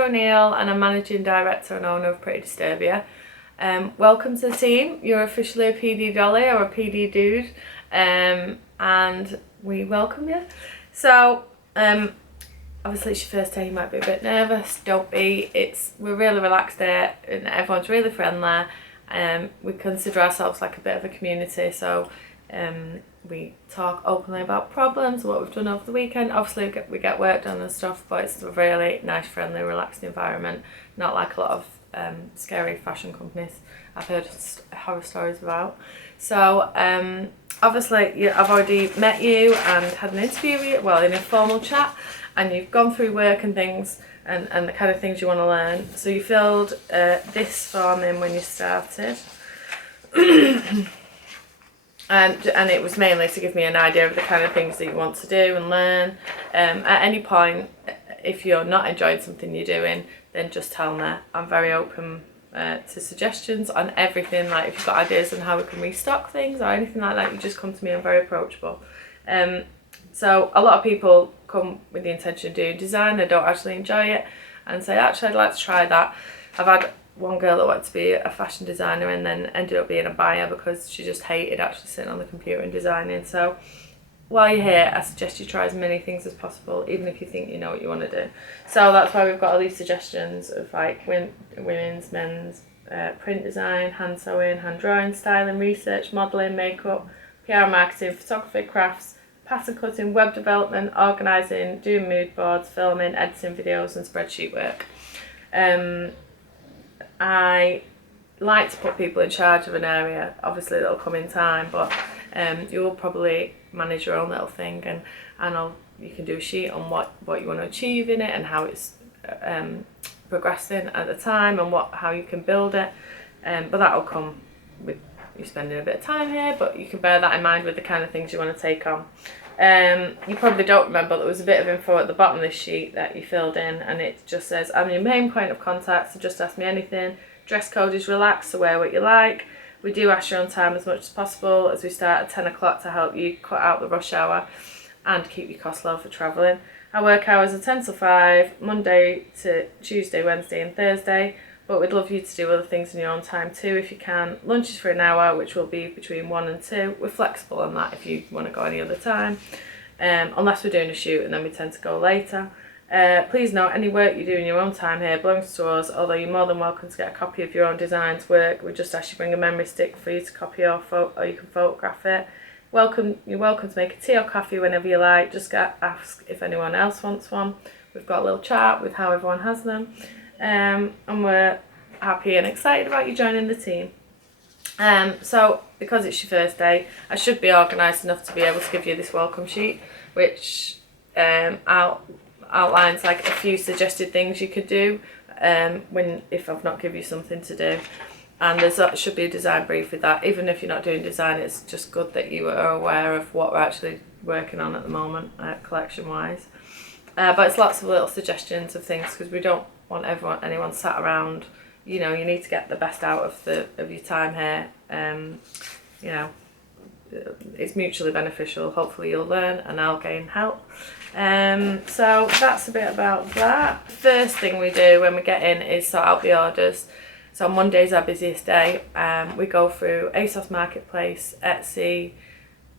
O'Neill and I'm Managing Director and owner of Pretty Disturbia. Welcome to the team. You're officially a PD dolly or a PD dude, and we welcome you. So obviously it's your first day, you might be a bit nervous. Don't be. We're really relaxed here and everyone's really friendly. We consider ourselves like a bit of a community, so we talk openly about problems, what we've done over the weekend. Obviously we get work done and stuff, but it's a really nice, friendly, relaxed environment, not like a lot of scary fashion companies I've heard horror stories about. So obviously I've already met you and had an interview with you, well, in a formal chat, and you've gone through work and things and the kind of things you want to learn. So you filled this form in when you started. And it was mainly to give me an idea of the kind of things that you want to do and learn. At any point, if you're not enjoying something you're doing, then just tell me. I'm very open to suggestions on everything. Like if you've got ideas on how we can restock things or anything like that, you just come to me. I'm very approachable. So a lot of people come with the intention of doing design, they don't actually enjoy it, and say, actually I'd like to try that. I've had one girl that wanted to be a fashion designer and then ended up being a buyer because she just hated actually sitting on the computer and designing. So while you're here, I suggest you try as many things as possible, even if you think you know what you want to do. So that's why we've got all these suggestions of like women's, men's, print design, hand sewing, hand drawing, styling, research, modelling, makeup, PR marketing, photography, crafts, pattern cutting, web development, organising, doing mood boards, filming, editing videos and spreadsheet work. I like to put people in charge of an area. Obviously that'll come in time, but you will probably manage your own little thing, and you can do a sheet on what you want to achieve in it and how it's progressing at the time and how you can build it. But that'll come with you spending a bit of time here, but you can bear that in mind with the kind of things you want to take on. You probably don't remember, there was a bit of info at the bottom of this sheet that you filled in, and it just says, I'm your main point of contact, so just ask me anything. Dress code is relaxed, so wear what you like. We do ask you on time as much as possible, as we start at 10 o'clock to help you cut out the rush hour and keep your costs low for travelling. Our work hours are 10 till 5, Monday to Tuesday, Wednesday and Thursday, but we'd love you to do other things in your own time too if you can. Lunch is for an hour, which will be between 1 and 2. We're flexible on that if you want to go any other time, unless we're doing a shoot, and then we tend to go later. Please note, any work you do in your own time here belongs to us, although you're more than welcome to get a copy of your own design's work. We just ask you bring a memory stick for you to copy or you can photograph it. You're welcome to make a tea or coffee whenever you like. Just ask if anyone else wants one. We've got a little chart with how everyone has them. And we're happy and excited about you joining the team. So because it's your first day, I should be organised enough to be able to give you this welcome sheet, which outlines like a few suggested things you could do if I've not given you something to do. And there should be a design brief with that. Even if you're not doing design, it's just good that you are aware of what we're actually working on at the moment, collection wise. But it's lots of little suggestions of things, because we don't want anyone sat around. You know, you need to get the best out of your time here. You know, it's mutually beneficial. Hopefully you'll learn and I'll gain help. So that's a bit about that. First thing we do when we get in is sort out the orders. So Monday's our busiest day. We go through ASOS Marketplace, Etsy,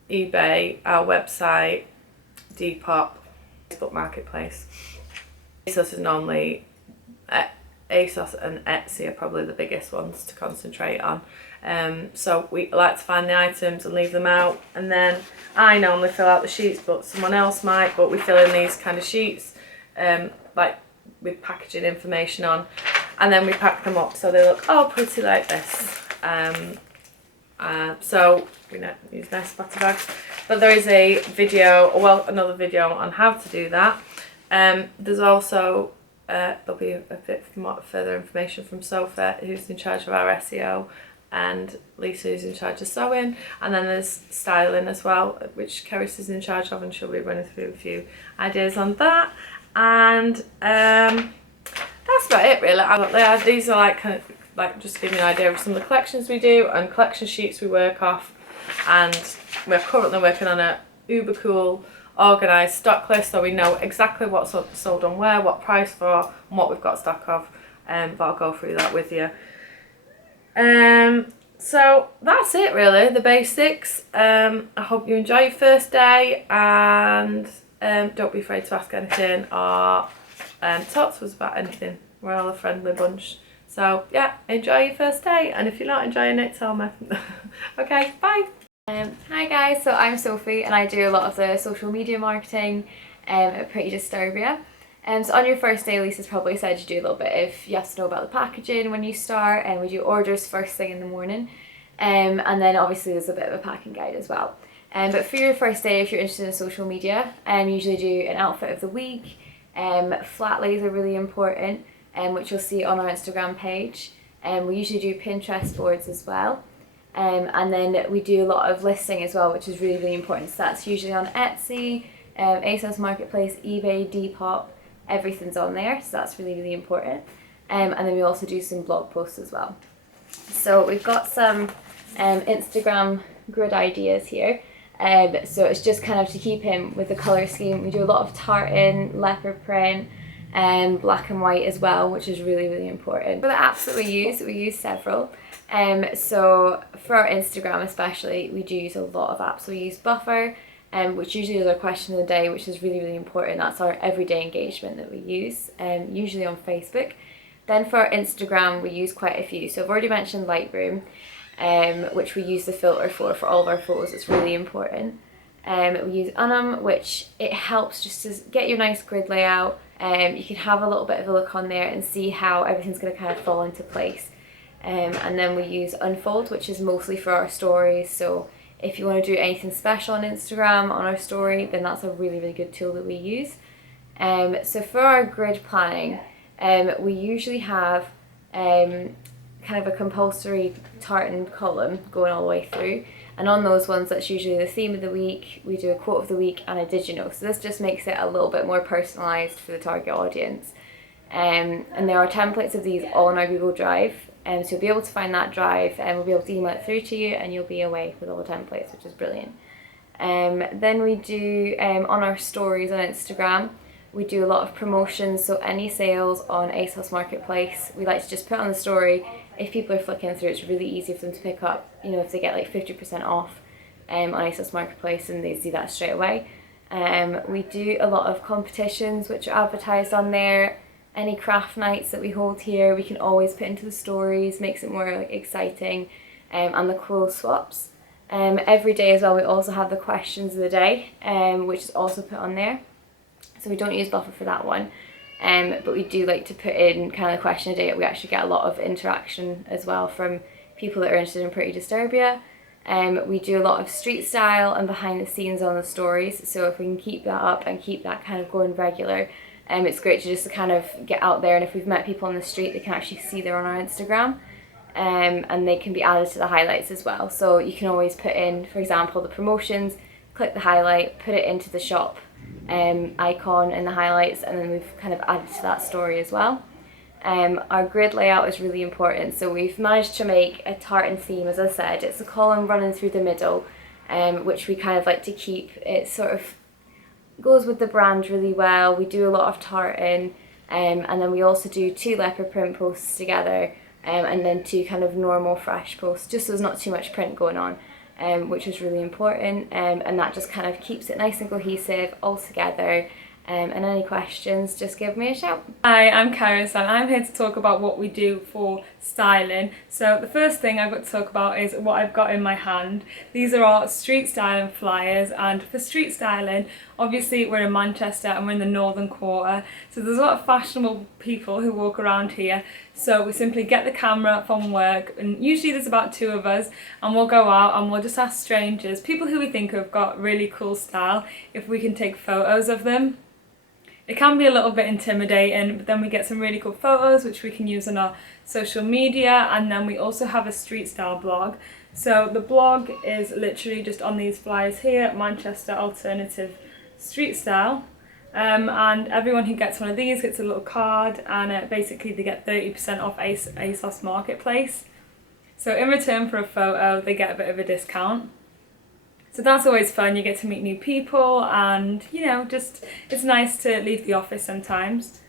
eBay, our website, Depop, Facebook Marketplace. ASOS is normally ASOS and Etsy are probably the biggest ones to concentrate on. So we like to find the items and leave them out, and then I normally fill out the sheets, but someone else might. But we fill in these kind of sheets like with packaging information on, and then we pack them up so they look all pretty like this. So we use nice spotter bags, but there is another video on how to do that. There's also there'll be a bit more further information from Sophia, who's in charge of our SEO, and Leesa, who's in charge of sewing, and then there's styling as well, which Keris is in charge of, and she'll be running through a few ideas on that. And that's about it really. These are like just to give you an idea of some of the collections we do and collection sheets we work off, and we're currently working on a uber cool organised stock list so we know exactly what's sold on where, what price for, and what we've got stock of. But I'll go through that with you. So that's it really, the basics. I hope you enjoy your first day, and don't be afraid to ask anything or talk to us about anything. We're all a friendly bunch. So yeah, enjoy your first day, and if you're not enjoying it, tell me. Okay, bye. Hi guys, so I'm Sophie and I do a lot of the social media marketing at Pretty Disturbia. So on your first day, Leesa's probably said you do a little bit if you have to know about the packaging when you start, and we do orders first thing in the morning, and then obviously there's a bit of a packing guide as well. But for your first day, if you're interested in social media, usually do an outfit of the week. Flat lays are really important, which you'll see on our Instagram page. We usually do Pinterest boards as well. And then we do a lot of listing as well, which is really, really important. So that's usually on Etsy, ASOS Marketplace, eBay, Depop, everything's on there. So that's really, really important. And then we also do some blog posts as well. So we've got some Instagram grid ideas here. So it's just kind of to keep in with the colour scheme. We do a lot of tartan, leopard print, black and white as well, which is really, really important. For the apps that we use several. So for our Instagram especially, we do use a lot of apps. We use Buffer, which usually is our question of the day, which is really, really important. That's our everyday engagement that we use, usually on Facebook. Then for our Instagram, we use quite a few. So I've already mentioned Lightroom, which we use the filter for all of our photos. It's really important. We use Unum, which it helps just to get your nice grid layout. You can have a little bit of a look on there and see how everything's going to kind of fall into place. And then we use Unfold, which is mostly for our stories. So if you want to do anything special on Instagram on our story, then that's a really, really good tool that we use. So for our grid planning, we usually have kind of a compulsory tartan column going all the way through. And on those ones, that's usually the theme of the week. We do a quote of the week and a did you know. So this just makes it a little bit more personalised for the target audience. And there are templates of these all in our Google Drive. So you'll be able to find that drive, and we'll be able to email it through to you, and you'll be away with all the templates, which is brilliant. Then we do, on our stories on Instagram, we do a lot of promotions. So any sales on ASOS Marketplace, we like to just put on the story. If people are flicking through, it's really easy for them to pick up, you know, if they get like 50% off on ASOS Marketplace, and they see that straight away. We do a lot of competitions which are advertised on there. Any craft nights that we hold here, we can always put into the stories, makes it more like exciting, and the cool swaps. Every day as well, we also have the questions of the day, which is also put on there. So we don't use Buffer for that one, but we do like to put in kind of the question of the day. We actually get a lot of interaction as well from people that are interested in Pretty Disturbia. We do a lot of street style and behind the scenes on the stories, so if we can keep that up and keep that kind of going regular, it's great to just kind of get out there, and if we've met people on the street, they can actually see they're on our Instagram, and they can be added to the highlights as well. So you can always put in, for example, the promotions, click the highlight, put it into the shop icon in the highlights, and then we've kind of added to that story as well. Our grid layout is really important, so we've managed to make a tartan theme. As I said, it's a column running through the middle, which we kind of like to keep. It sort of goes with the brand really well. We do a lot of tartan, and then we also do 2 leopard print posts together, and then 2 kind of normal fresh posts, just so there's not too much print going on, which is really important, and that just kind of keeps it nice and cohesive all together. And any questions, just give me a shout. Hi, I'm Karis and I'm here to talk about what we do for styling. So the first thing I've got to talk about is what I've got in my hand. These are our street styling flyers, and for street styling, obviously we're in Manchester and we're in the northern quarter, so there's a lot of fashionable people who walk around here. So we simply get the camera from work, and usually there's about 2 of us, and we'll go out and we'll just ask strangers, people who we think have got really cool style, if we can take photos of them. It can be a little bit intimidating, but then we get some really cool photos which we can use on our social media, and then we also have a street style blog. So the blog is literally just on these flyers here, Manchester Alternative Street Style, and everyone who gets one of these gets a little card, and basically they get 30% off ASOS Marketplace. So in return for a photo they get a bit of a discount. So that's always fun, you get to meet new people and, you know, just it's nice to leave the office sometimes.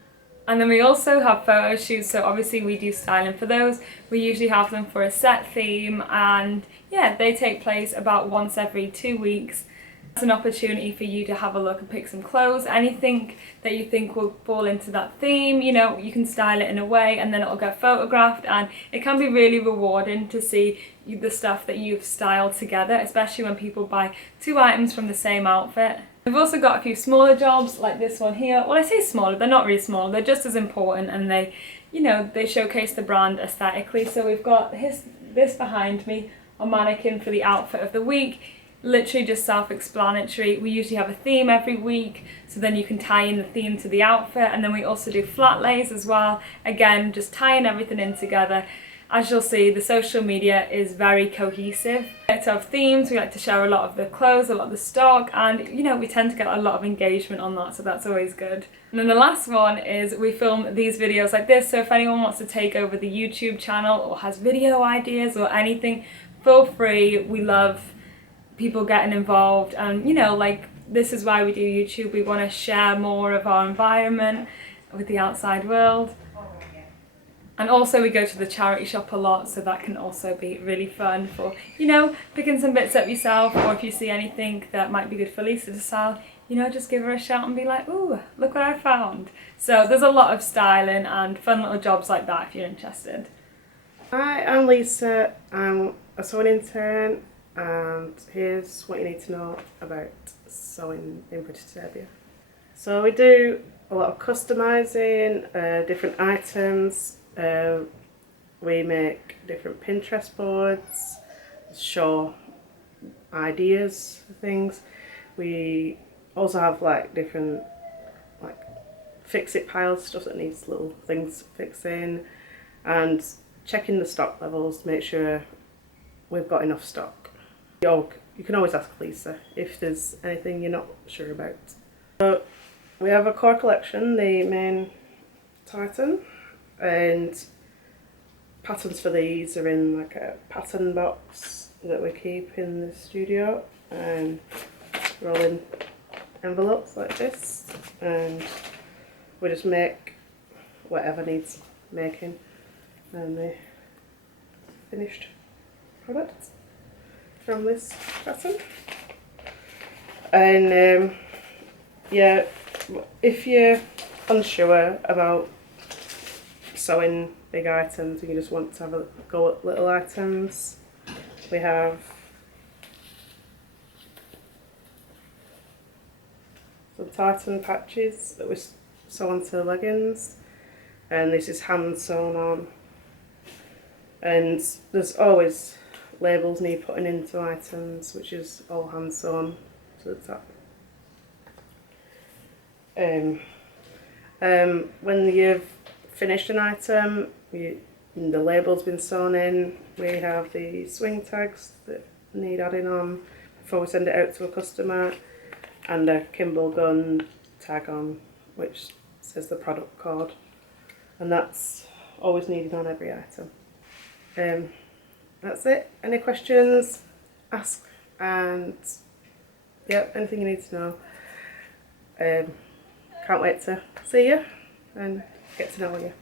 And then we also have photo shoots, so obviously we do styling for those. We usually have them for a set theme and yeah, they take place about once every 2 weeks. It's an opportunity for you to have a look and pick some clothes, anything that you think will fall into that theme, you know, you can style it in a way and then it'll get photographed, and it can be really rewarding to see the stuff that you've styled together, especially when people buy 2 items from the same outfit. We've also got a few smaller jobs like this one here. Well, I say smaller, they're not really small, they're just as important, and they, you know, they showcase the brand aesthetically. So we've got this behind me, a mannequin for the outfit of the week. Literally just self-explanatory. We usually have a theme every week, so then you can tie in the theme to the outfit, and then we also do flat lays as well. Again, just tying everything in together. As you'll see, the social media is very cohesive. We like to have themes, we like to share a lot of the clothes, a lot of the stock, and you know, we tend to get a lot of engagement on that, so that's always good. And then the last one is we film these videos like this, so if anyone wants to take over the YouTube channel or has video ideas or anything, feel free. We love people getting involved, and you know, like, this is why we do YouTube. We want to share more of our environment with the outside world. And also we go to the charity shop a lot, so that can also be really fun for, you know, picking some bits up yourself, or if you see anything that might be good for Leesa to sell, you know, just give her a shout and be like, ooh, look what I found. So there's a lot of styling and fun little jobs like that if you're interested. Hi, I'm Leesa. I'm a sewing intern, and here's what you need to know about sewing in Pretty Disturbia. So we do a lot of customising, different items. We make different Pinterest boards, show ideas for things. We also have like different like fix-it piles, stuff that needs little things fixing, and checking the stock levels to make sure we've got enough stock. You can always ask Leesa if there's anything you're not sure about. So we have a core collection, the main Titan, and patterns for these are in like a pattern box that we keep in the studio, and rolling envelopes like this, and we just make whatever needs making, and the finished product from this pattern. And yeah, if you're unsure about sewing big items and you just want to have a go at little items, we have some tartan patches that we sew onto leggings, and this is hand sewn on, and there's always labels need putting into items, which is all hand sewn to the top. When you've finished an item, the label's been sewn in, we have the swing tags that need adding on before we send it out to a customer, and a Kimble gun tag on which says the product code, and that's always needed on every item. That's it. Any questions, ask, and yeah, anything you need to know. Can't wait to see you and get to know you.